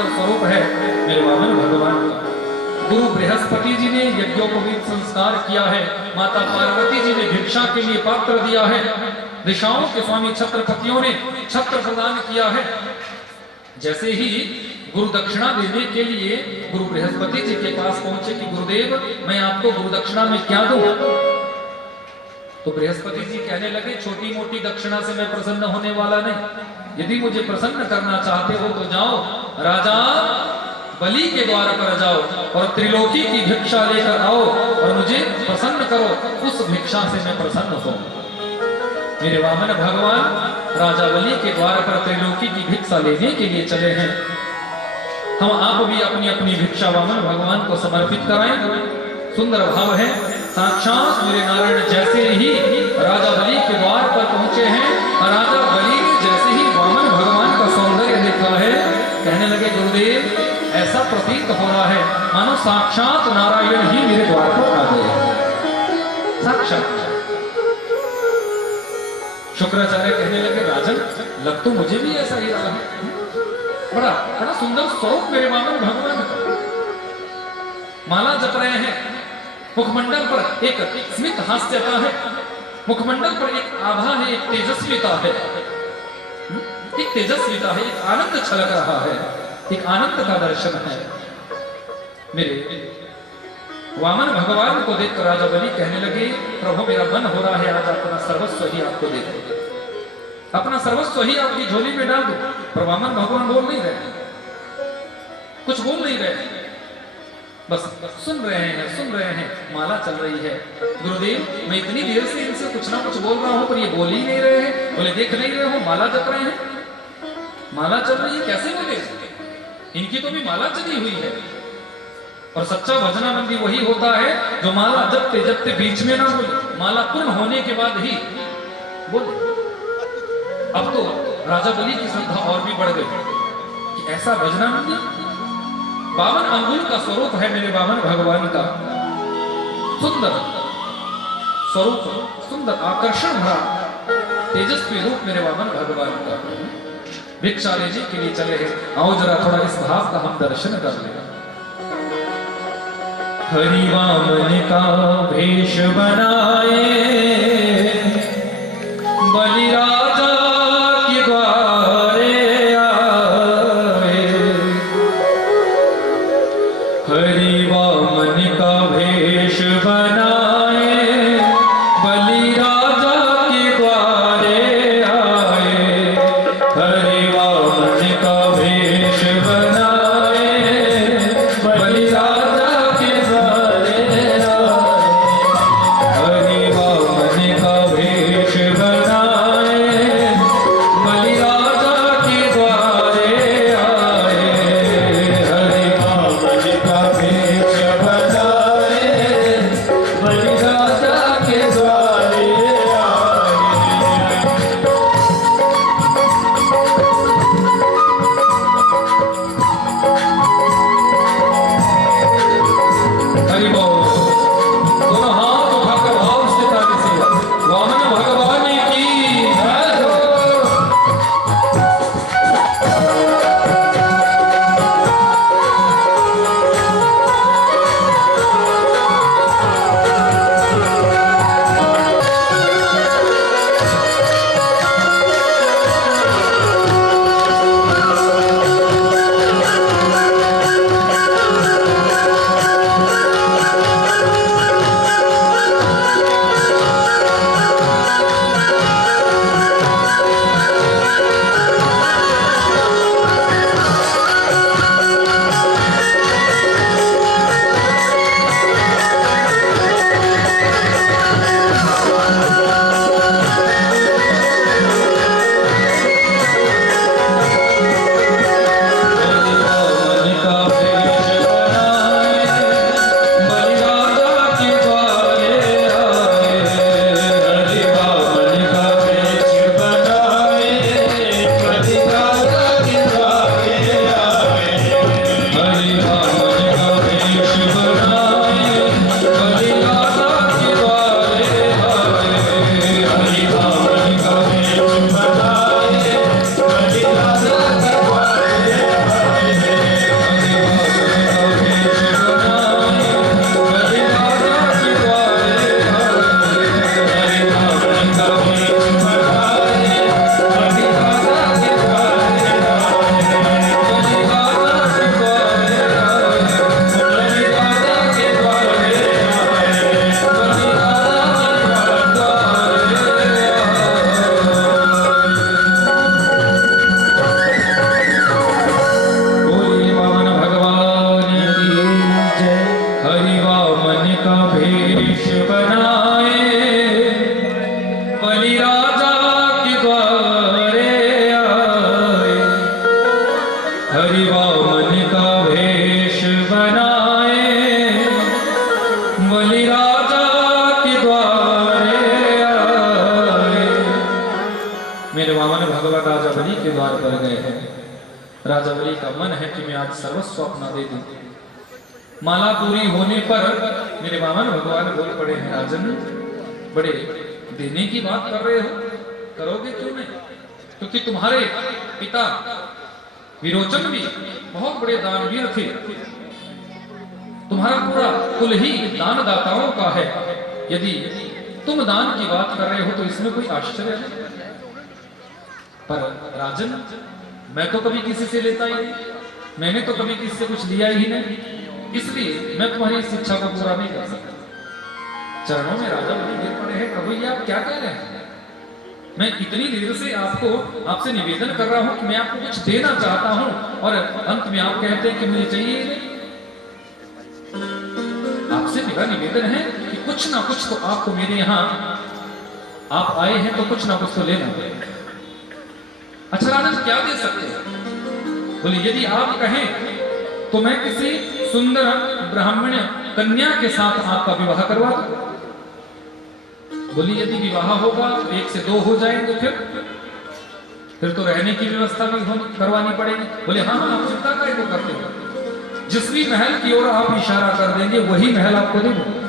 सुंदर स्वरूप है मेरे वामन भगवान का। गुरु बृहस्पति जी ने यज्ञोपवीत संस्कार किया है, माता पार्वती जी ने भिक्षा के लिए पात्र दिया है, दिशाओं के स्वामी छत्रपतियों ने छत्र प्रदान किया है। जैसे ही गुरु दक्षिणा देने के लिए गुरु बृहस्पति जी के पास पहुंचे कि गुरुदेव मैं आपको गुरु दक्षिणा में क्या दूं, तो बृहस्पति जी कहने लगे छोटी मोटी दक्षिणा से मैं प्रसन्न होने वाला नहीं, यदि मुझे प्रसन्न करना चाहते हो तो जाओ राजा बलि के द्वार पर जाओ और त्रिलोकी की भिक्षा लेकर आओ और मुझे प्रसन्न करो, उस भिक्षा से मैं प्रसन्न हूं। मेरे वामन भगवान राजा बलि के द्वार पर त्रिलोकी की भिक्षा लेने के लिए चले हैं। हम आप भी अपनी अपनी भिक्षा वामन भगवान को समर्पित कराएं। सुंदर भाव है, साक्षात मेरे नारायण जैसे ही राजा बलि के द्वार पर पहुंचे हैं, राजा बलि ने जैसे ही वामन भगवान का सौंदर्य देखा है, कहने लगे गुरुदेव ऐसा प्रतीत हो रहा है मानो साक्षात नारायण ही मेरे द्वार पर आ गए। साक्षात शुक्राचार्य कहने लगे राजन लग तो मुझे भी ऐसा ही रहा है, बड़ा बड़ा सुंदर स्वरूप मेरे वामन भगवान का। माला जप रहे हैं, मुखमंडल पर एक स्मित हास्यता है, मुखमंडल पर एक आभा है, एक तेजस्विता है, एक तेजस्विता है, एक आनंद छलक रहा है, एक आनंद का दर्शन है। मेरे वामन भगवान को देखकर राजा बलि कहने लगे प्रभु मेरा मन हो रहा है आज अपना सर्वस्व ही आपको दे दूं, अपना सर्वस्व ही आपकी झोली में डाल दूं। पर वामन भगवान बोल नहीं रहे, कुछ बोल नहीं रहे, बस सुन रहे हैं। माला चल रही है। गुरुदेव मैं इतनी देर से इनसे कुछ ना कुछ बोल रहा हूं पर ये बोल ही नहीं रहे हैं। बोले देख नहीं रहे हो माला जप रहे हैं, माला चल रही है, कैसे बोले? इनकी तो भी माला चली हुई है। और सच्चा भजनानंदी वही होता है जो माला जपते जपते बीच में ना बोले, माला पूर्ण होने के बाद ही बोले। अब तो राजा बलि की श्रद्धा और भी बढ़ गई कि ऐसा भजनानंदी 52 अंगुल का स्वरूप है मेरे वामन भगवान का। सुंदर स्वरूप, सुंदर आकर्षण भरा तेजस्वी रूप मेरे वामन भगवान का। भिक्षा लेने के लिए चले हैं, आओ जरा थोड़ा इस भाव का हम दर्शन कर ले। हरि वामन का भेष बनाए बलि राजा के द्वारे आए, हरि वामन का भेष बनाए बलि राजा के द्वारे आए, हरि वामन का भेष बनाए बलि राजा के द्वारे आए, हरि वामन हरिवामन का वेश बनाए बलि राजा के द्वारे आए। मेरे वामन भगवान राजा बलि के द्वार पर गए हैं। राजा बलि का मन है कि मैं आज सर्वस्व अपना दे दूं। माला पूरी होने पर मेरे वामन भगवान बोल पड़े हैं, राजन बड़े देने की बात कर रहे हो, करोगे क्यों नहीं? क्योंकि तुम्हारे पिता विरोचन भी बहुत बड़े दानवीर थे। तुम्हारा पूरा कुल ही दानदाताओं का है। यदि तुम दान की बात कर रहे हो तो इसमें कोई आश्चर्य नहीं। पर राजन, मैं तो कभी किसी से लेता ही नहीं, मैंने तो कभी किसी से कुछ लिया ही नहीं, इसलिए मैं तुम्हारी इस इच्छा को पूरा नहीं कर सकता। चरणों में राजा बलि गिर पड़े हैं, प्रभु ये आप क्या कह रहे हैं? मैं इतनी देर से आपसे निवेदन कर रहा हूं कि मैं आपको कुछ देना चाहता हूं और अंत में आप कहते हैं कि मुझे चाहिए ही नहीं। आपसे मेरा निवेदन है कि कुछ ना कुछ तो आपको मेरे यहां आप आए हैं तो कुछ ना कुछ तो लेना पड़ेगा। अच्छा राजन, क्या दे सकते हैं? बोले यदि आप कहें तो मैं किसी सुंदर ब्राह्मण कन्या के साथ आपका विवाह करवा दूं। बोली यदि विवाह होगा तो 1 से 2 हो जाएंगे, फिर तो रहने की व्यवस्था भी करवानी पड़ेगी। बोले हाँ हाँ, आप चिंता काहे को करते हो? जिस भी महल की ओर आप इशारा कर देंगे वही महल आपको दे दूंगा।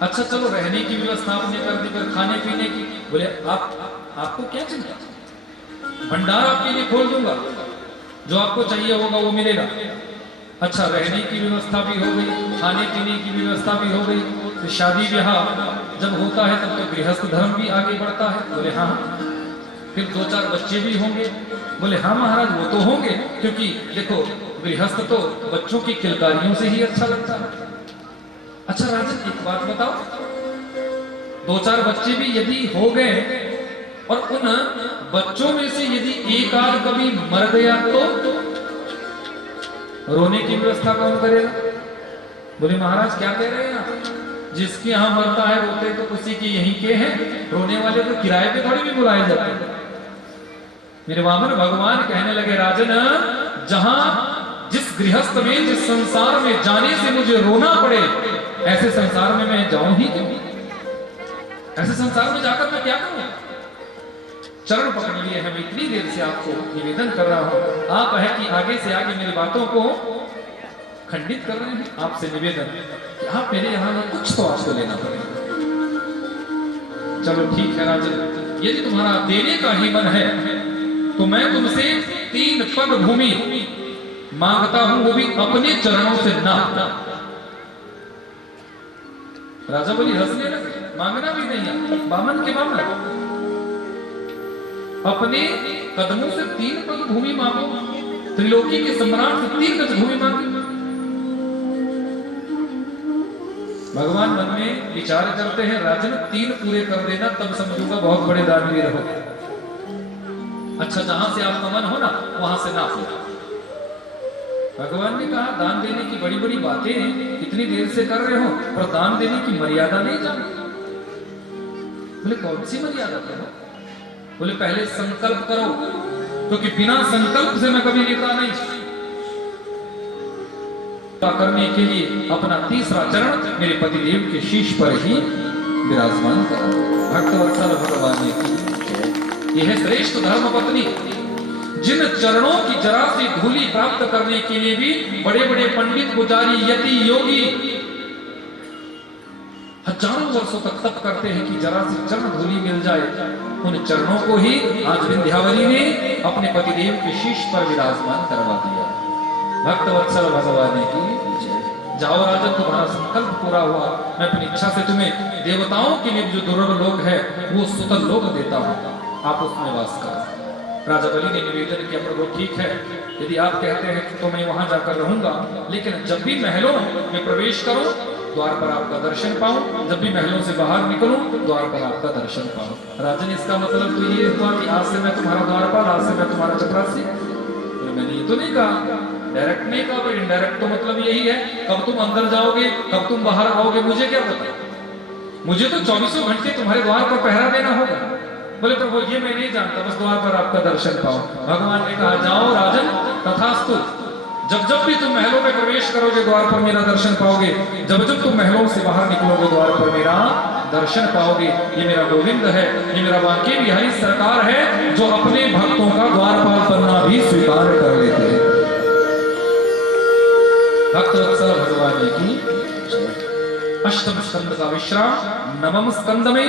अच्छा चलो, रहने की व्यवस्था आपने कर दी, फिर खाने पीने की? बोले आपको क्या चिंता, भंडार आपके लिए खोल दूंगा, जो आपको चाहिए होगा वो मिलेगा। अच्छा, रहने की व्यवस्था भी हो गई, खाने पीने की व्यवस्था भी हो गई, तो शादी ब्याह जब होता है तब तो गृहस्थ धर्म भी आगे बढ़ता है। बोले हाँ। फिर 2-4 बच्चे भी होंगे? बोले हाँ महाराज, वो तो होंगे, क्योंकि देखो गृहस्थ तो बच्चों की किलकारियों से ही अच्छा लगता है। अच्छा राजन, एक बात बताओ, 2-4 बच्चे भी यदि हो गए और उन बच्चों में से यदि एक आध कभी मर गया तो रोने की व्यवस्था कौन करेगा? बोले महाराज क्या कह रहे हैं आप? जिसके यहां मरता है रोते तो उसी के यहीं के हैं, रोने वाले तो किराए पे थोड़ी भी बुलाए जाते हैं। मेरे वामन भगवान कहने लगे, राजन जहां जिस गृहस्थ में, जिस संसार में जाने से मुझे रोना पड़े, ऐसे संसार में मैं जाऊं ही क्यों? ऐसे संसार में जाकर मैं क्या करूं? चरण पकड़ लिए हैं। मैं इतनी देर से आपको निवेदन कर रहा हूं, आप है कि आगे से आगे मेरी बातों को खंडित कर रहे हैं। आपसे निवेदन कि आप मेरे यहां कुछ तो आपको लेना पड़ेगा। चलो ठीक है राजन, यदि तुम्हारा देने का ही मन है तो मैं तुमसे 3 पग भूमि मांगता हूं, वो भी अपने चरणों से ना। राजा बोली हंसने लगे, मांगना भी नहीं है, बामन के मामला, अपने कदमों से 3 पग भूमि मांगो, त्रिलोकी के सम्राट से 3 गज भूमि मांगी। भगवान मन में विचार करते हैं, राजन 3 पूरे कर देना तब समझूंगा बहुत बड़े दानवीर हो। अच्छा, जहां से आपका मन हो ना वहां से ना। भगवान ने कहा दान देने की बड़ी बड़ी बातें इतनी देर से कर रहे हो, पर दान देने की मर्यादा नहीं जानते। बोले कौन सी मर्यादा करो? बोले पहले संकल्प करो, क्योंकि बिना संकल्प से मैं कभी लेता नहीं। करने के लिए अपना तीसरा चरण मेरे पतिदेव के शीश पर ही विराजमान करा। भक्तवत्सल भगवान ने की यह श्रेष्ठ धर्म पत्नी, जिन चरणों की जरा सी धूली प्राप्त करने के लिए भी बड़े बड़े पंडित, पुजारी, यति, योगी हजारों वर्षों तक तप करते हैं कि जरा सी चरण धूली मिल जाए। उन चरणों को ही आज विंध्यावली ने अपने पतिदेव के शीश पर विराजमान करवा दिया। भक्तवत्सल भगवान की जाओ राजन, तुम्हारा संकल्प पूरा हुआ। मैं अपनी इच्छा से तुम्हें देवताओं के लिए जो दुर्लभ लोक है वो सुतल लोक देता हूं, आप उसमें वास करो। राजा बलि ने निवेदन किया, प्रभु ठीक है, यदि आप कहते हैं तो मैं वहां जाकर रहूंगा, लेकिन जब भी महलों में प्रवेश करूं द्वार पर आपका दर्शन पाऊं, जब भी महलों से बाहर निकलूं द्वार पर आपका दर्शन पाऊं। राजन इसका मतलब तो ये हुआ कि आज से मैं तुम्हारा द्वारपाल, आज से मैं तुम्हारा चपरासी? मैंने ये तो नहीं कहा, डायरेक्ट नहीं कहा, पर इनडायरेक्ट तो मतलब यही है। कब तुम अंदर जाओगे, कब तुम बाहर आओगे, मुझे क्या पता? मुझे तो 24 घंटे तुम्हारे द्वार पर पहरा देना होगा। बोले प्रभु ये मैं नहीं जानता, बस द्वार पर आपका दर्शन पाऊं। भगवान ने कहा जाओ राजन, तथास्तु। जब जब भी तुम महलों में प्रवेश करोगे द्वार पर मेरा दर्शन पाओगे, जब जब तुम महलों से बाहर निकलोगे द्वार पर मेरा दर्शन पाओगे। ये मेरा गोविंद है, ये मेरा बांके बिहारी सरकार है, जो अपने भक्तों का द्वारपाल बनना भी स्वीकार कर लेते हैं। भक्त वत्सल भगवान जी की अष्टम स्कंद का विश्राम। नवम स्कंद में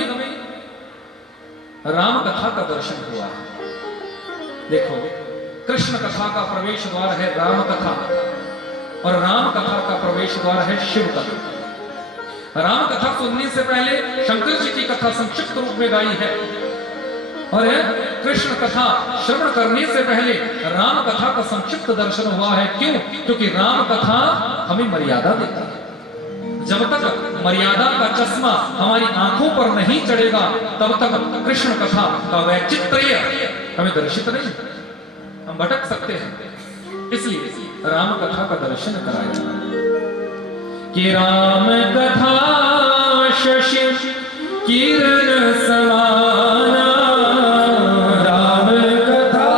राम कथा का दर्शन हुआ। देखो, कृष्ण कथा का प्रवेश द्वार है राम कथा, और राम कथा का प्रवेश द्वार है शिव कथा। राम कथा सुनने से पहले शंकर जी की कथा संक्षिप्त रूप में गाई है, और कृष्ण कथा श्रवण करने से पहले राम कथा का संक्षिप्त दर्शन हुआ है। क्यों? क्योंकि राम कथा हमें मर्यादा देता है। जब तक मर्यादा का चश्मा हमारी आंखों पर नहीं चढ़ेगा, तब तक कृष्ण कथा का वैचित्र्य हमें दर्शित नहीं, हम भटक सकते हैं। इसलिए राम कथा का दर्शन कराया कि राम कथा शशि किरण समाना, राम कथा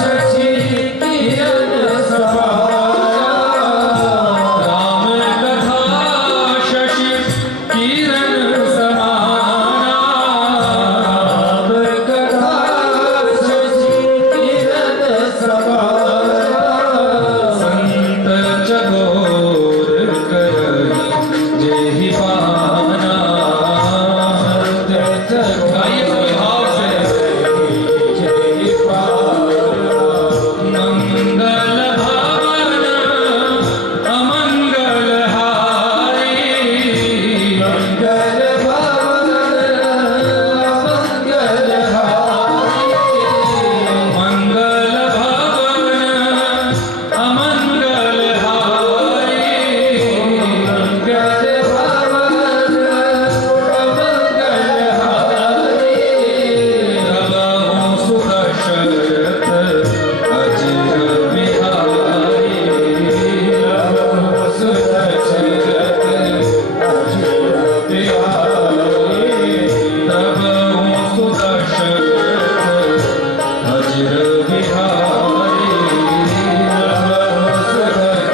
शशि किरण समाना, राम कथा शशि किरण समाना, राम कथा शशि किरण समाना, संत चकोर कर जेहि पाना, संत गाइए कोई भाव से, जेहि पाना, मंगल भावन अमंगल हारी, मंगल भावन अमंगल हारी, मंगल भावन अमंगल हारी, मंगल भावन अमंगल हारी, रघु सुदशरथ अजिर बिहारी, रघु सुदशरथ अजिर बिहारी, रघु सुदशरथ अजिर बिहारी, रघु सुदशरथ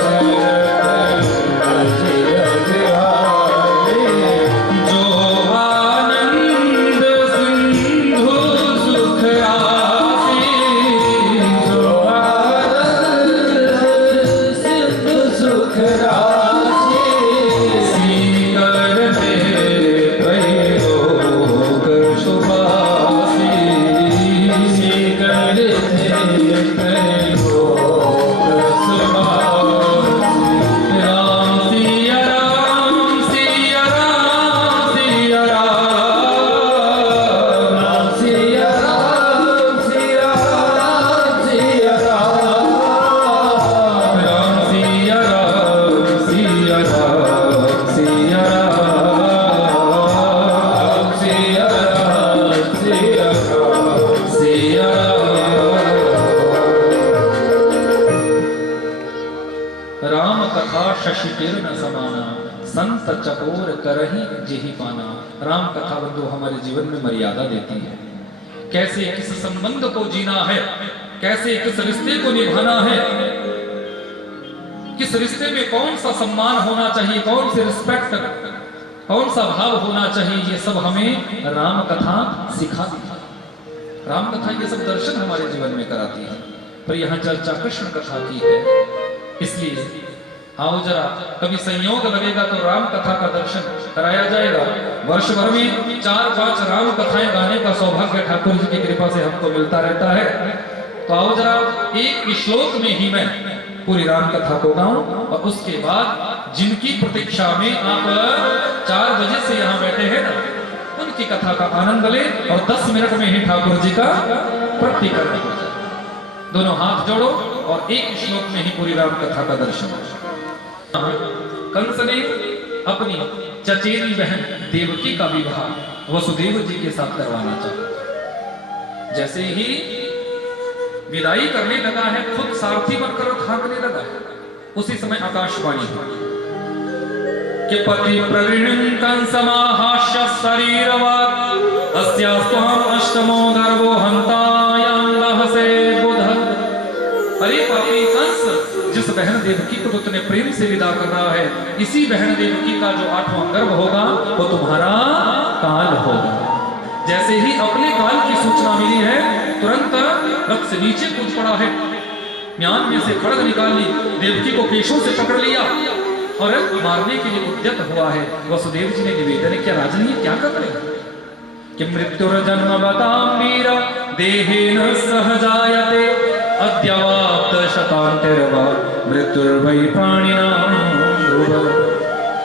अजिर बिहारी, जो आनंद सिंधु सुख राशि, जो आनंद सिंधु सुख राशि, सीकर कई लोक सुभाषी, सीकर कई लोक सुभाषी, राम सिया राम सिया राम सिया राम, राम सिया राम सिया राम सिया राम, राम सिया राम सिया राम सिया राम, सिया राम सिया राम सिया राम। राम कथा शशि किरण समाना, संत चकोर करहि जेहि पाना। राम कथा बंधु हमारे जीवन में मर्यादा देती है। कैसे किस संबंध को जीना है, कैसे किस रिश्ते को निभाना है, किस रिश्ते में कौन सा सम्मान होना चाहिए, कौन सी रिस्पेक्ट, कौन सा भाव होना चाहिए, ये सब हमें राम कथा सिखाती है। राम कथा ये सब दर्शन हमारे जीवन में कराती है। पर यहाँ चर्चा कृष्ण कथा की है, इसलिए आओ जरा कभी संयोग लगेगा तो राम कथा का दर्शन कराया जाएगा। वर्ष भर में 4-5 राम कथाएं गाने का सौभाग्य ठाकुर जी की कृपा से हमको मिलता रहता है। तो आओ जरा एक श्लोक में ही मैं पूरी राम कथा को गाऊं, और उसके बाद जिनकी प्रतीक्षा में आप 4 बजे से यहाँ बैठे हैं ना, उनकी कथा का आनंद ले, और 10 मिनट में ही ठाकुर जी का प्रकटीकरण हो जाए। दोनों हाथ जोड़ो और एक श्लोक में ही पूरी राम कथा का दर्शन हो। कंस ने अपनी चचेरी बहन देवकी का विवाह वसुदेव जी के साथ करवाना चाहा। जैसे ही विदाई करने लगा है, खुद सारथी बनकर भागने लगा है, उसी समय आकाशवाणी हुई कि पति प्रवीण कंसमाहास्य शरीरवाद अस्यास्त्वम् अष्टमो गर्भो हन्तायां लहसे बुध। अरे पापी कंस, जिस बहन देवकी को तुमने प्रेम से विदा कर रहा है, इसी बहन देवकी का जो 8वां गर्भ होगा वो तुम्हारा काल होगा। जैसे ही अपने काल की सूचना मिली है, तुरंत रथ से नीचे कूद पड़ा है, म्यान में से खड्ग निकाल ली, देवकी को केशों से पकड़ लिया और मारने के लिए उद्यत हुआ है। वसुदेव जी ने निवेदन किया, राजन ये क्या कर रहे हैं? कि मृत्युर्जन्म बताम वीर देहेन सहजायते अद्यवाप्त शतान्तिर्वा मृत्युर्वै प्राणिनां ध्रुवम्।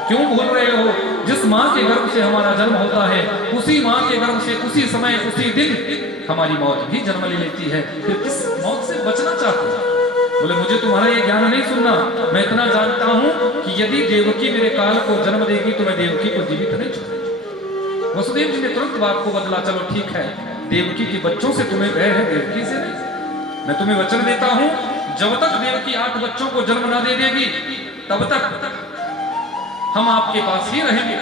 क्यों भूल रहे हो? जिस माँ के गर्भ से हमारा जन्म होता है, उसी माँ के गर्भ से उसी समय उसी दिन हमारी मौत भी जन्म ले लेती है। फिर किस मौत से बचना चाहते हो? बोले मुझे तुम्हारा ये ज्ञान नहीं सुनना, मैं इतना जानता हूं कि यदि देवकी मेरे काल को जन्म देगी तो मैं देवकी को जीवित नहीं छोड़ूंगा। वसुदेव जी ने तुरंत बात को बदला, चलो ठीक है, देवकी के बच्चों से तुम्हें वह है, देवकी से नहीं। मैं तुम्हें वचन देता हूं, जब तक देवकी 8 बच्चों को जन्म ना दे देगी तब तक हम आपके पास ही रहेंगे,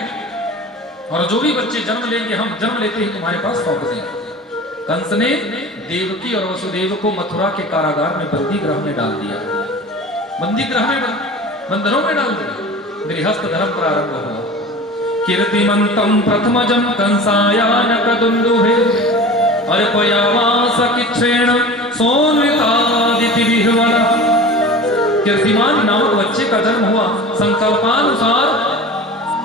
और जो भी बच्चे जन्म लेंगे हम जन्म लेते ही तुम्हारे पास सौंप देंगे। कंस ने देवकी और वसुदेव को मथुरा के कारागार में बंदी गृह में डाल दिया, बंदी गृह में बंदरों में डाल दिया। गृहस्थ धर्म प्रारंभ हुआ। कीर्तिमंतम प्रथमजम कंसायानकदुन्दुभे अर्पयामास किच्छ्रेण सोन्वितादितिभिः वनः। कीर्तिमान नामक बच्चे का जन्म हुआ। संकल्पानुसार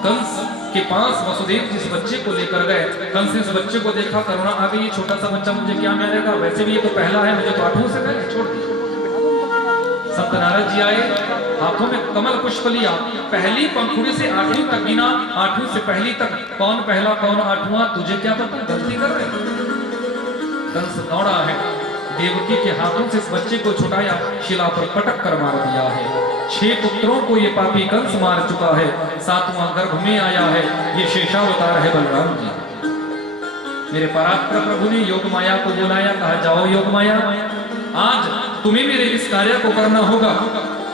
कंस के पास वसुदेव जिस बच्चे को लेकर गए, कंस ने इस बच्चे को देखा, करुणा आ गई, छोटा सा बच्चा मुझे क्या मिलेगा, वैसे भी ये तो पहला है, मुझे तो 8वें से गए, छोड़ दिया। सत्यनारायण जी आए, हाथों में कमल पुष्प लिया, पहली पंखुड़ी से 8वीं तक गिना, 8वीं से पहली तक, कौन पहला कौन 8वां तुझे क्या पता, गलती कर रहे। कंस दौड़ा है, देवकी के हाथों से इस बच्चे को छुटाया, शिला पर पटक कर मार दिया है। 6 पुत्रों को ये पापी कंस मार चुका है, 7वां गर्भ में आया है। ये शेषावतार है बलराम जी। मेरे परात्पर प्रभु ने योग माया को बुलाया, कहा जाओ योग माया, आज तुम्हें मेरे इस कार्य को करना होगा।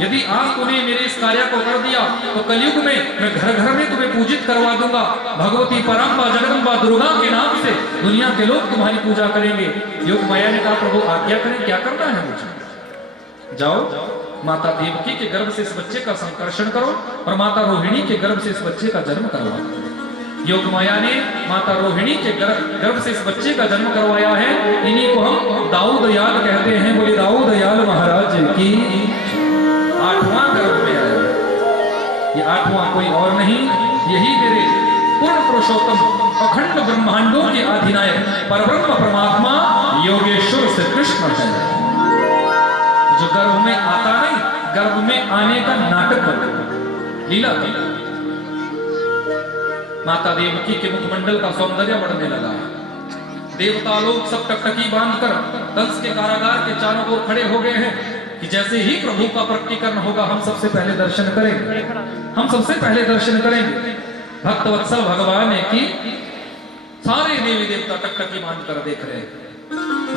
यदि आज तूने मेरे इस कार्य को कर दिया तो कलयुग में मैं घर घर में तुम्हें पूजित करवा दूंगा। भगवती पराम्बा जगदम्बा दुर्गा के नाम से दुनिया के लोग तुम्हारी पूजा करेंगे। योग माया ने कहा, प्रभु आज्ञा करें, क्या करना है मुझे? जाओ माता देवकी के गर्भ से इस बच्चे का संकर्षण करो और माता रोहिणी के गर्भ से इस बच्चे का जन्म करवाओ। योग माया ने माता रोहिणी के गर्भ से इस बच्चे का जन्म करवाया है। इन्हीं को हम दाऊद दयाल कहते हैं। बोले दाऊद दयाल महाराज की। 8वां गर्भ में आया, ये 8वां कोई और नहीं, यही मेरे पूर्ण पुरुषोत्तम अखंड ब्रह्मांडों के अधिनायक परब्रह्म परमात्मा योगेश्वर श्री कृष्ण है, जो गर्भ में आता नहीं, गर्भ में आने का नाटक करता, लीला करता। माता देवकी के मुखमंडल का सौंदर्य बढ़ने लगा। देवता लोग सब टकटकी बांधकर कंस के कारागार के चारों ओर खड़े हो गए हैं कि जैसे ही प्रभु का प्रकटीकरण होगा हम सबसे पहले दर्शन करेंगे, हम सबसे पहले दर्शन करेंगे। भक्तवत्सल भगवान है कि सारे देवी देवता टकटकी बांधकर देख रहे हैं।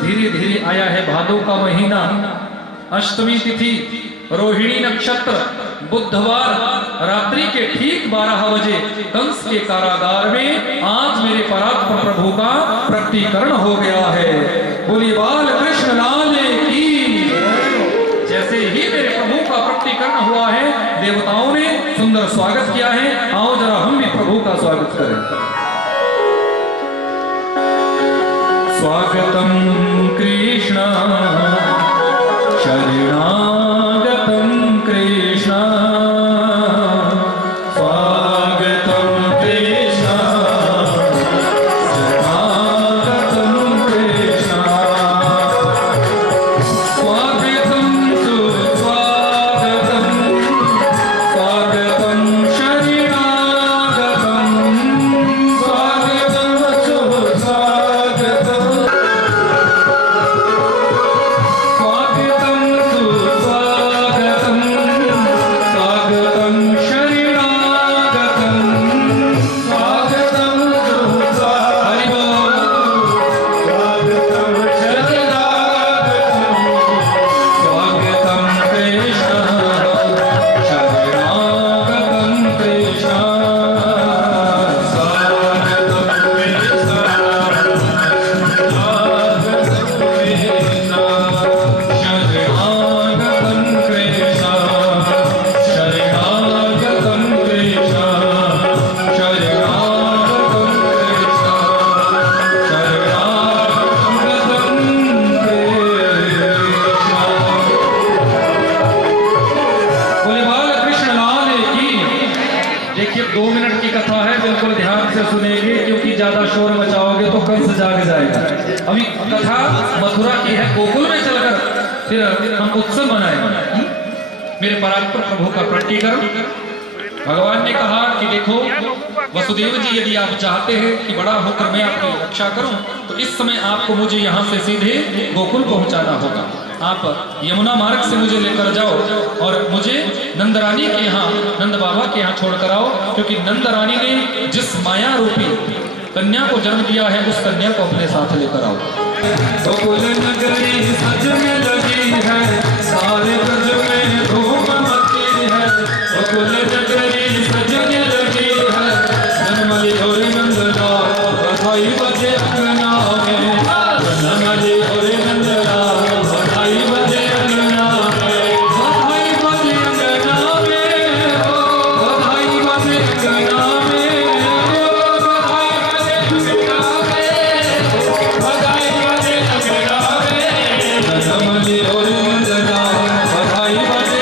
धीरे धीरे आया है भादों का महीना, अष्टमी तिथि, रोहिणी नक्षत्र, बुधवार रात्रि के ठीक 12 बजे कंस के कारागार में आज मेरे परात्पर प्रभु का प्रकटीकरण हो गया है। बोलिए बाल कृष्ण लाल की। जैसे ही मेरे प्रभु का प्रकटीकरण हुआ है, देवताओं ने सुंदर स्वागत किया है। आओ जरा हम भी प्रभु का स्वागत करें। स्वागतम कृष्ण शरणागतम कृष्ण, स्वागतम कृष्ण शरणागतम कृष्ण, स्वागतम सुस्वागतम, स्वागतम शरणागतम, स्वागतम सुस्वागतम, स्वागतम कंस जाग जाएगा। अभी कथा मथुरा की है, गोकुल में चलकर फिर हम उत्सव मनाएंगे। मेरे परात्पर प्रभु का प्रकटीकरण। भगवान ने कहा कि देखो वसुदेव जी, यदि आप चाहते हैं कि बड़ा होकर मैं आपकी रक्षा करूं, तो इस समय आपको मुझे यहाँ से सीधे गोकुल पहुंचाना होगा। आप यमुना मार्ग से मुझे लेकर जाओ और मुझे नंदरानी के यहाँ, नंद बाबा के यहाँ छोड़ कर आओ, क्योंकि नंदरानी ने जिस माया रूपी कन्या को जन्म दिया है, उस कन्या को अपने साथ लेकर आओ। गोकुल नगरी सजने लगी है, सारे ब्रज में धूम मची है। गोकुल नगरी सजने लगी है, जनमली और नंदलाल बधाई बजे अंगना में। जनमली और नंदलाल बधाई बजे अंगना में। बधाई बजे अंगना में, बधाई बजे अंगना में, बधाई बजे अंगना में, बधाई बजे अंगना में। जनमली और नंदलाल बधाई बजे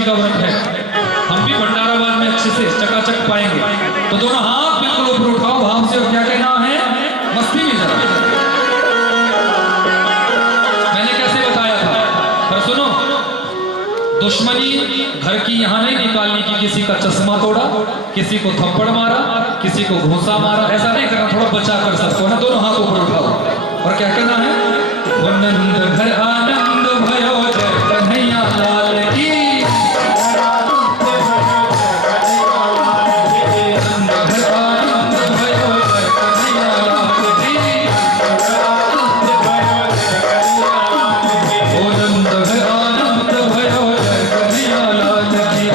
एकादशी का व्रत है, हम भी भंडाराबाद में अच्छे से चकाचक पाएंगे। तो दोनों हाथ बिल्कुल ऊपर उठाओ भाव से, और क्या कहना है, मस्ती में जरा। मैंने कैसे बताया था, पर सुनो, दुश्मनी घर की यहाँ नहीं निकालनी कि किसी का चश्मा तोड़ा, किसी को थप्पड़ मारा, किसी को घूंसा मारा, ऐसा नहीं करना, थोड़ा बचा कर सकते हो ना। दोनों हाथ ऊपर उठाओ और क्या कहना है, वो नंद घर आनंद भयो जय कन्हैया लाल की, नंद घर आनंद भयो जय कन्हैया लाल की, वो नंद घर आनंद भयो जय कन्हैया लाल की,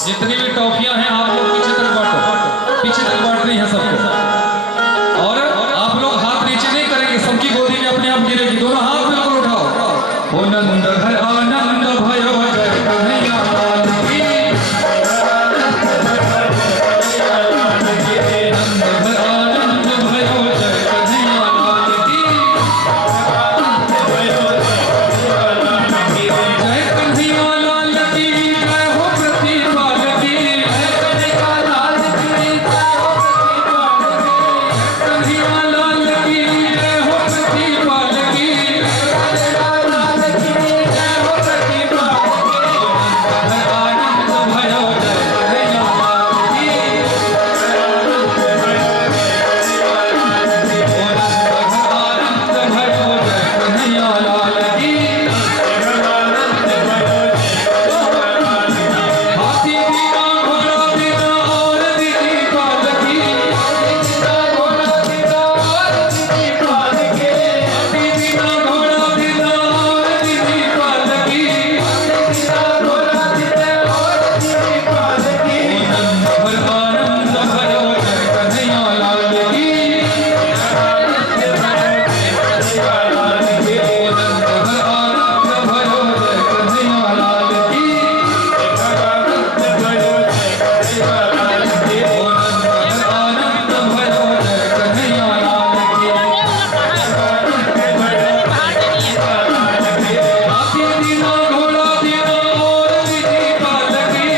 जितनी भी टॉफियां हैं आप लोग पीछे तक बांटो, पीछे तक बांट रही हैं सबको। और आप लोग हाथ नीचे नहीं करेंगे, सबकी गोदी में अपने आप गिरेगी। दोनों हाथ बिल्कुल उठाओ। ओ नंद घर आनंद भयो जय कन्हैया लाल की, नंद घर आनंद भयो जय कन्हैया लाल की, जय कन्हैया लाल की, जय हो प्रतिपाल की, जय कन्हैया लाल की, जय हो प्रतिपाल की, कन्हैया लाल की, जय हो प्रतिपाल की, कन्हैया लाल की, जय हो प्रतिपाल की, आनंद भयो जय कन्हैया लाल की, आनंद भयो जय कन्हैया लाल की। हाथी बिना घोड़ा बिना और दीदी पालकी, घोड़ा बिना और दीदी पालकी, हाथी बिना घोड़ा बिना और दीदी पालकी, घोड़ा बिना और दीदी पालकी, नंद घर आनंद भयो जय कन्हैया लाल की, नंद घर आनंद भयो जय कन्हैया लाल की, आनंद भयो जय कन्हैया लाल की। हाथी बिना घोड़ा बिना और दीदी पालकी,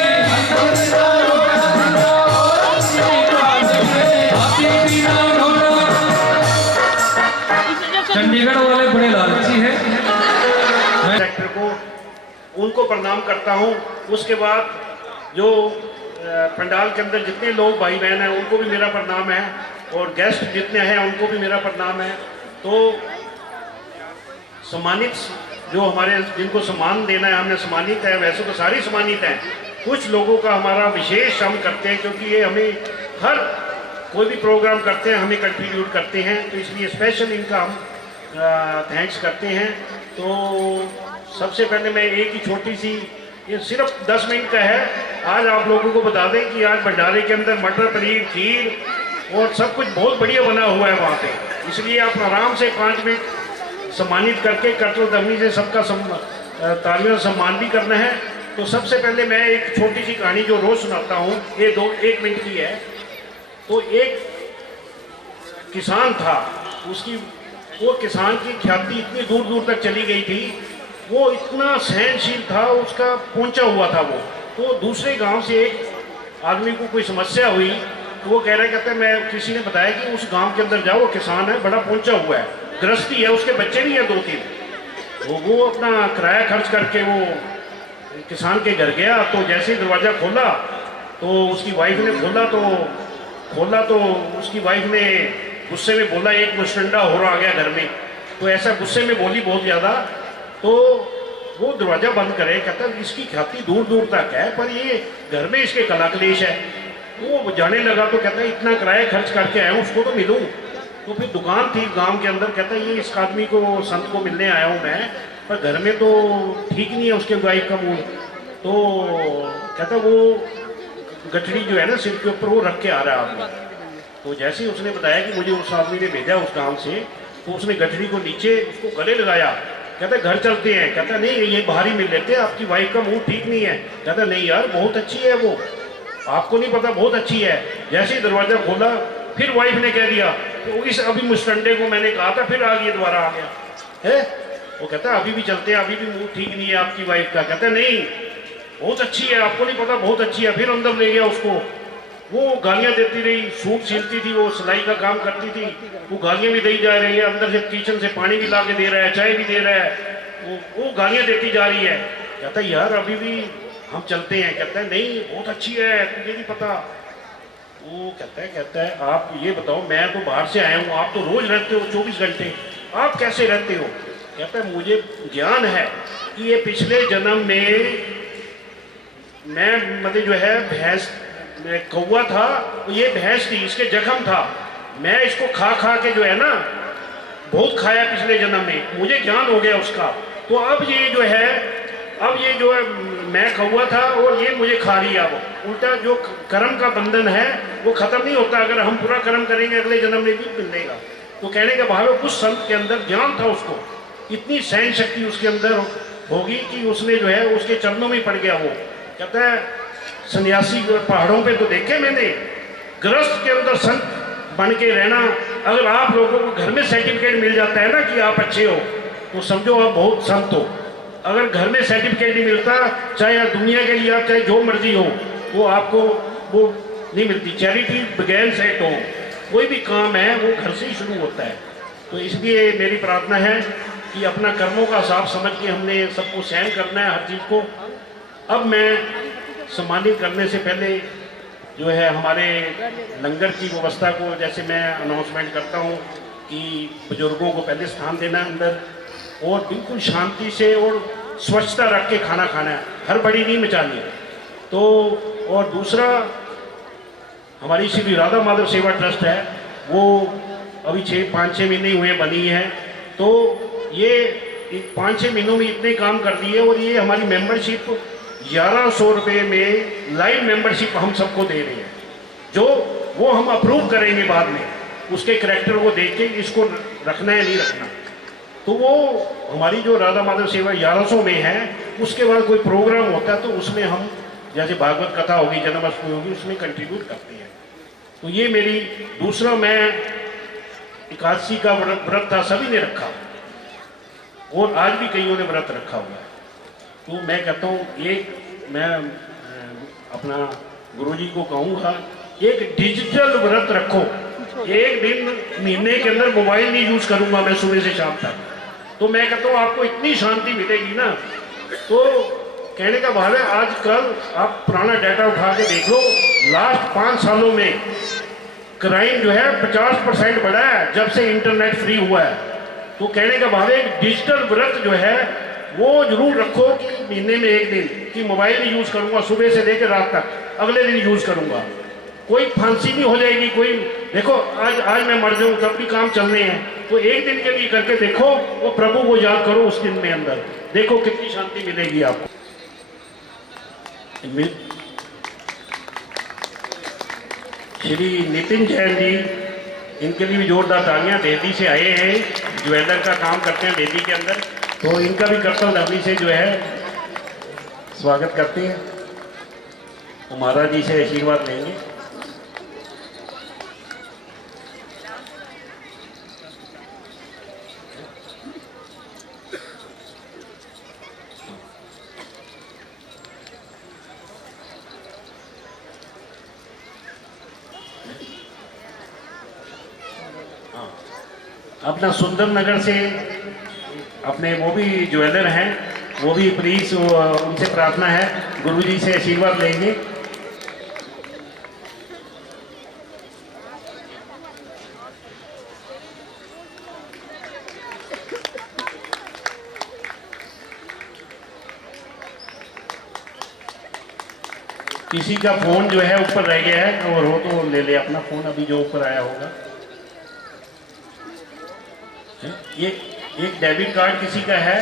हाथी बिना घोड़ा। चंडीगढ़ वाले बड़े लालची हैं। सेक्टर को उनको प्रणाम करता हूं। उसके बाद जो पंडाल के अंदर जितने लोग भाई बहन हैं उनको भी मेरा प्रणाम है, और गेस्ट जितने हैं उनको भी मेरा प्रणाम है। तो सम्मानित जो हमारे जिनको सम्मान देना है हमने सम्मानित है, वैसे तो सारी सम्मानित हैं, कुछ लोगों का हमारा विशेष हम करते हैं क्योंकि ये हमें हर कोई भी प्रोग्राम करते हैं हमें कंट्रीब्यूट करते हैं, तो इसलिए स्पेशल इनका हम थैंक्स करते हैं। तो सबसे पहले मैं एक ही छोटी सी, ये सिर्फ 10 मिनट का है, आज आप लोगों को बता दें कि आज भंडारे के अंदर मटर पनीर खीर और सब कुछ बहुत बढ़िया बना हुआ है वहाँ पे, इसलिए आप आराम से 5 मिनट सम्मानित करके कर्तव्यधर्मी से सबका तालियों से सम्मान भी करना है। तो सबसे पहले मैं एक छोटी सी कहानी जो रोज़ सुनाता हूँ, ये 1 मिनट की है। तो एक किसान था, उसकी वो किसान की ख्याति इतनी दूर दूर तक चली गई थी, वो इतना सहनशील था, उसका पहुंचा हुआ था वो। तो दूसरे गांव से एक आदमी को कोई समस्या हुई, तो वो कह रहा कहता है, मैं किसी ने बताया कि उस गांव के अंदर जाओ, वो किसान है, बड़ा पहुंचा हुआ है, गृहस्थी है, उसके बच्चे भी हैं 2-3। वो अपना किराया खर्च करके वो किसान के घर गया। तो जैसे ही दरवाज़ा खोला तो उसकी वाइफ ने खोला तो उसकी वाइफ ने गुस्से में बोला, एक मुशंडा हो रहा आ गया घर में। तो ऐसा गुस्से में बोली बहुत ज़्यादा। तो वो दरवाज़ा बंद करे, कहता इसकी ख्याति दूर दूर तक है, पर ये घर में इसके कला क्लेश है। वो जाने लगा तो कहता इतना किराया खर्च करके आया, उसको तो मिलूँ। तो फिर दुकान थी गांव के अंदर, कहता है ये इस आदमी को संत को मिलने आया हूँ मैं, पर घर में तो ठीक नहीं है उसके वाइफ का मूड। तो कहता है वो गठड़ी जो है ना सिर के ऊपर वो रख के आ रहा है आपको। तो जैसे ही उसने बताया कि मुझे उस आदमी ने भेजा उस गांव से, तो उसने गठड़ी को नीचे उसको गले लगाया। कहता है घर चलते हैं। कहता नहीं ये बाहर ही मिल लेते हैं, आपकी वाइफ का मूड ठीक नहीं है। कहता नहीं यार बहुत अच्छी है वो, आपको नहीं पता बहुत अच्छी है। जैसे ही दरवाजा खोला फिर वाइफ ने कह दिया तो इस अभी मुस्टंडे को मैंने कहा था फिर आ गया, दोबारा आ गया है। वो कहता है अभी भी चलते हैं, अभी भी मूड ठीक नहीं है आपकी वाइफ का। कहता है नहीं बहुत अच्छी है, आपको नहीं पता बहुत अच्छी है। फिर अंदर ले गया उसको, वो गालियां देती रही, सूट सिलती थी, वो सिलाई का काम करती थी, वो गालियां भी दी जा रही है, अंदर से किचन से पानी भी ला के दे रहा है, चाय भी दे रहा है, वो गालियां देती जा रही है। कहता है यार अभी भी हम चलते हैं। कहता है नहीं बहुत अच्छी है, तुझे नहीं पता। वो कहता है आप ये बताओ, मैं तो बाहर से आया हूँ, आप तो रोज रहते हो 24 घंटे, आप कैसे रहते हो। कहता है मुझे ज्ञान है कि ये पिछले जन्म में मैं मतलब जो है भैंस कौवा था, ये भैंस थी, इसके जख्म था, मैं इसको खा खा के जो है ना बहुत खाया पिछले जन्म में, मुझे ज्ञान हो गया उसका। तो अब ये जो है, अब ये जो है मैं कौवा था और ये मुझे खा रही है। अब उल्टा जो कर्म का बंधन है वो खत्म नहीं होता, अगर हम पूरा कर्म करेंगे अगले जन्म में भी मिलेगा। तो कहने के भाव उस संत के अंदर ज्ञान था, उसको इतनी सहन शक्ति उसके अंदर होगी कि उसने जो है उसके चरणों में पड़ गया। वो कहता है सन्यासी पहाड़ों पे तो देखे मैंने, गृहस्थ के अंदर संत बन के रहना। अगर आप लोगों को घर में सर्टिफिकेट मिल जाता है ना कि आप अच्छे हो, तो समझो आप बहुत संत हो। अगर घर में सर्टिफिकेट नहीं मिलता, चाहे दुनिया के लिए आप चाहे जो मर्जी हो, वो आपको वो नहीं मिलती। चैरिटी बिगेन्स एट होम, कोई भी काम है वो घर से ही शुरू होता है। तो इसलिए मेरी प्रार्थना है कि अपना कर्मों का हिसाब समझ के हमने सबको सहन करना है हर चीज़ को। अब मैं सम्मानित करने से पहले जो है हमारे लंगर की व्यवस्था को, जैसे मैं अनाउंसमेंट करता हूँ कि बुजुर्गों को पहले स्थान देना अंदर, और बिल्कुल शांति से और स्वच्छता रख के खाना खाना है, हड़बड़ी नहीं मचानी। तो और दूसरा हमारी श्री राधा माधव सेवा ट्रस्ट है, वो अभी 5-6 महीने हुए बनी है। तो ये 5-6 महीनों में इतने काम कर दिए, और ये हमारी मेंबरशिप 1100 रुपये में लाइव मेंबरशिप हम सबको दे रहे हैं, जो वो हम अप्रूव करेंगे बाद में, उसके करैक्टर को देख के इसको रखना है नहीं रखना। तो वो हमारी जो राधा माधव सेवा 1100 में है, उसके बाद कोई प्रोग्राम होता है तो उसमें हम जैसे भागवत कथा होगी, जन्माष्टमी होगी, उसमें कंट्रीब्यूट करते हैं। तो ये मेरी दूसरा, मैं एकादशी का व्रत था, सभी ने रखा, और आज भी कईयों ने व्रत रखा हुआ है। तो मैं कहता हूँ एक मैं अपना गुरुजी को कहूँगा, एक डिजिटल व्रत रखो। एक दिन महीने के अंदर मोबाइल नहीं यूज करूँगा मैं सुबह से शाम तक। तो मैं कहता हूँ आपको इतनी शांति मिलेगी ना। तो कहने का भाव है, आजकल आप पुराना डाटा उठा के देख लो, लास्ट 5 सालों में क्राइम जो है 50% बढ़ा है जब से इंटरनेट फ्री हुआ है। तो कहने का भाव है, एक डिजिटल व्रत जो है वो जरूर रखो कि महीने में एक दिन कि मोबाइल नहीं यूज करूंगा सुबह से लेकर रात तक, अगले दिन यूज करूंगा। कोई फांसी नहीं हो जाएगी, कोई देखो आज मैं मर जाऊं तब भी काम चलने हैं, तो एक दिन के लिए करके देखो, वो प्रभु को याद करो उस दिन में अंदर, देखो कितनी शांति मिलेगी आपको। श्री नितिन जैन जी, इनके लिए भी जोरदार तालियां। देदी से आए हैं, ज्वेलर का काम करते हैं देदी के अंदर, तो इनका भी कर्तव्य लवली से जो है स्वागत करते हैं। तो महाराज जी से आशीर्वाद लेंगे। अपना सुंदर नगर से अपने वो भी ज्वेलर हैं, वो भी प्लीज उनसे प्रार्थना है गुरुजी से आशीर्वाद लेंगे। किसी का फोन जो है ऊपर रह गया है, और हो तो ले ले अपना फोन, अभी जो ऊपर आया होगा। ये एक डेबिट कार्ड किसी का है,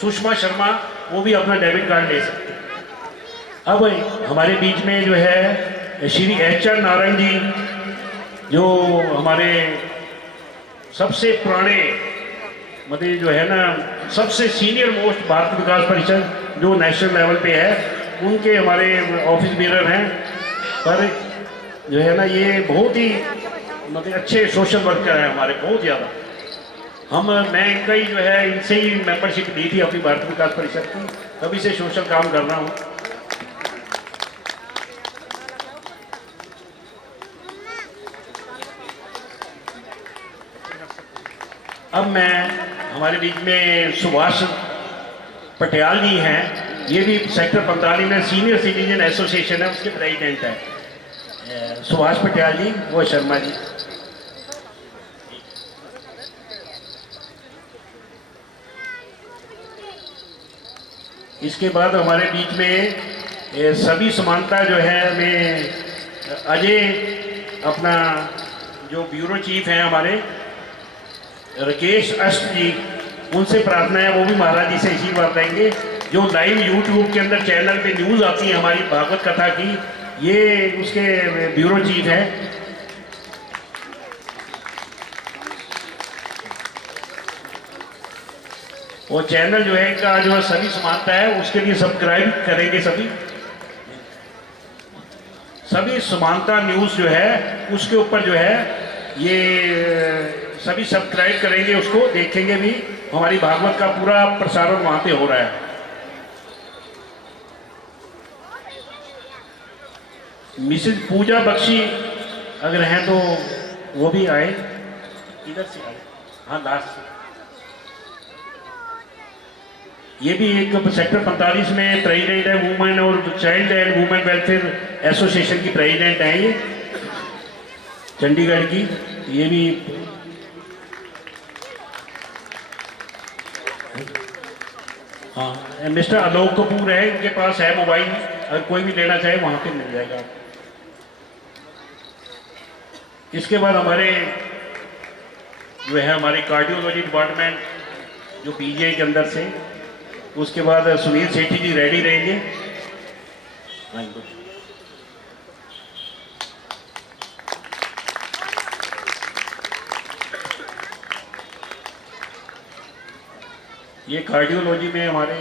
सुषमा शर्मा, वो भी अपना डेबिट कार्ड ले सकते हैं। अब हमारे बीच में जो है श्री HR नारायण जी, जो हमारे सबसे पुराने मतलब जो है ना सबसे सीनियर मोस्ट भारत विकास परिषद जो नेशनल लेवल पे है, उनके हमारे ऑफिस बेरर हैं। पर जो है ना ये बहुत ही मतलब अच्छे सोशल वर्कर हैं हमारे, बहुत ज़्यादा। मैं इनका ही जो है इनसे ही मेंबरशिप ली थी अपनी भारत विकास परिषद की, तभी से सोशल काम कर रहा हूँ। अब मैं हमारे बीच में सुभाष पटियाल जी हैं, ये भी सेक्टर 45 में सीनियर सिटीजन एसोसिएशन है, उसके प्रेसिडेंट हैं सुभाष पटियाल जी, वो शर्मा जी। इसके बाद हमारे बीच में सभी समानता जो है हमें अजय अपना जो ब्यूरो चीफ हैं हमारे राकेश अष्ट जी, उनसे प्रार्थना है वो भी महाराज जी से आशीर्वाद देंगे। जो लाइव यूट्यूब के अंदर चैनल पे न्यूज़ आती है हमारी भागवत कथा की, ये उसके ब्यूरो चीफ है। वो चैनल जो है का जो है सभी समानता है, उसके लिए सब्सक्राइब करेंगे सभी समानता न्यूज़ जो है उसके ऊपर जो है ये सभी सब्सक्राइब करेंगे, उसको देखेंगे भी। हमारी भागवत का पूरा प्रसारण वहाँ पे हो रहा है। मिसेज पूजा बख्शी अगर हैं तो वो भी आए, इधर से आए, हाँ लास्ट से। ये भी एक सेक्टर 45 में प्रेसिडेंट है, वुमेन और child and women welfare association की प्रेसिडेंट हैं ये, चंडीगढ़ की। ये भी हाँ मिस्टर आलोक कपूर है, इनके पास है मोबाइल, अगर कोई भी लेना चाहे वहाँ पे मिल जाएगा। इसके बाद हमारे जो है हमारे कार्डियोलॉजी डिपार्टमेंट जो PGI के अंदर से, उसके बाद सुनील सेठी जी रेडी रहेंगे। ये कार्डियोलॉजी में हमारे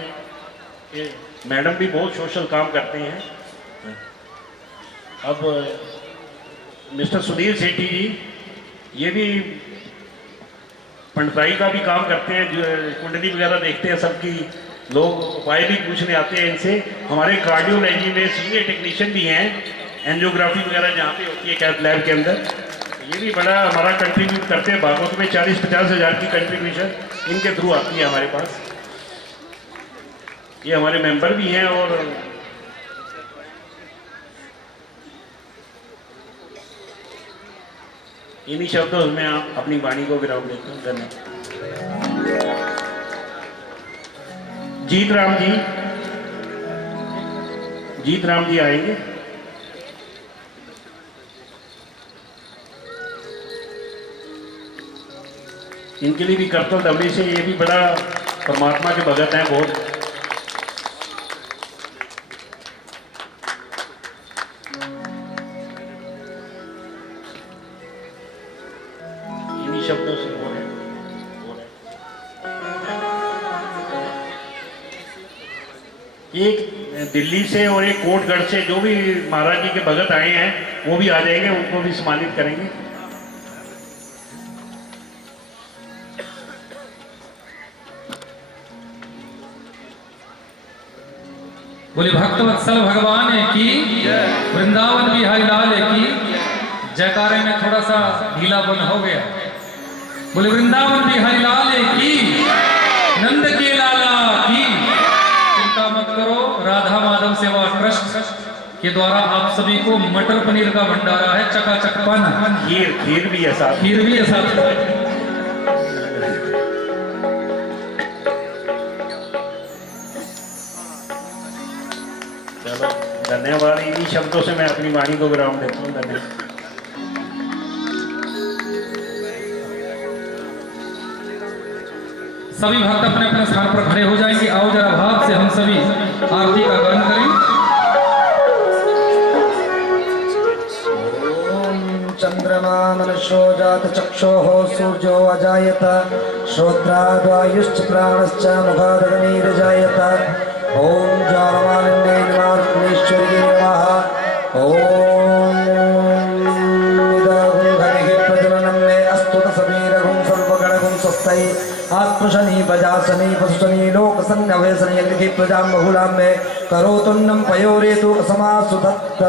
मैडम भी बहुत सोशल काम करते हैं। अब मिस्टर सुनील सेठी जी, ये भी पंडिताई का भी काम करते हैं, जो कुंडली वगैरह देखते हैं सबकी, लोग उपाय भी पूछने आते हैं इनसे। हमारे कार्डियोलॉजी में सीनियर टेक्नीशियन भी हैं, एंजियोग्राफी वगैरह जहाँ पे होती है कैथ लैब के अंदर, ये भी बड़ा हमारा कंट्रीब्यूट करते हैं। भागवत में 40-50 हज़ार की कंट्रीब्यूशन इनके थ्रू आती है हमारे पास। ये हमारे मेंबर भी हैं। और इन्हीं शब्दों में आप अपनी वाणी को विराम देते हैं। धन्यवाद। जीत राम जी आएंगे। इनके लिए भी करतल दबड़ी से, ये भी बड़ा परमात्मा के भगत हैं बहुत। इन्हीं शब्दों से बोले एक दिल्ली से और एक कोटगढ़ से जो भी महाराज जी के भगत आए हैं वो भी आ जाएंगे, उनको भी सम्मानित करेंगे। बोले भक्तवत्सल भगवान की, वृंदावन बिहारी लाल की। जयकारे में थोड़ा सा ढीलापन हो गया। बोले वृंदावन बिहारी लाल की, नंद के लाला की। चिंता मत करो, राधा माधव सेवा ट्रस्ट के द्वारा आप सभी को मटर पनीर का भंडारा है, चकाचक पान। खीर भी है साथ। खीर भी है साथ। धन्यवाद। इन्हीं शब्दों से मैं अपनी वाणी को विराम देता हूँ। धन्यवाद। सभी भक्त अपने अपने स्थान पर खड़े हो जाएंगे। आओ जरा भाव से हम सभी आरती का गान करें। चंद्रमा मनुष्यो जात चक्षोः सूर्यो अजायत श्रोत्राद्वायुश्च प्राणश्च मुखादग्निर्जायत ओम ज्वालमालिन्ये निवारणेश्वर्ये नमः ओम इदं हरिः प्रजननं मे अस्तु तस्वीरगुं सर्वगणगुं स्वस्ति आत्मशनि प्रजासनि पशुशनि लोकसन्नवेसनि यज्ञ प्रजां बहुलां मे करोतुन्नं पयोरेतु असमासु दत्त।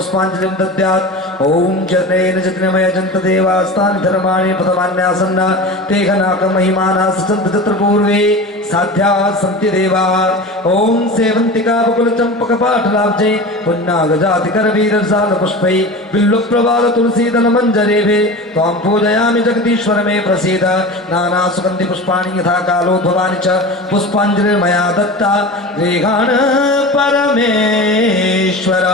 पुष्पांजलिं दद्यात् ओम जनेन जतनमय जंत देवास्तानि धर्माणि प्रथमान्यासन्न तेघनाक महिमाना सचंत चत्र पूर्वे साध्या सन्ति देवा ओम सेवंतिका बकुल चंपक पाठलाब्जे पुन्नाग जाति कर वीर साल पुष्पै बिल्व प्रवाल तुलसी दल मंजरेभे त्वां पूजयामि जगदीश्वर मे प्रसीद नाना सुगंधि पुष्पाणि यथा कालोद्भवानि च पुष्पांजलिर्मया दत्ता गृहाण परमेश्वर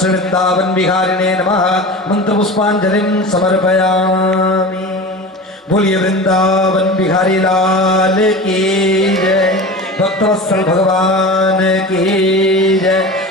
श्री वृंदावन विहारिणे नमः मंत्र पुष्पांजलिं समर्पयामि। बोलिए वृंदावन बिहारी लाल की जय, भक्तवत्सल भगवान की जय।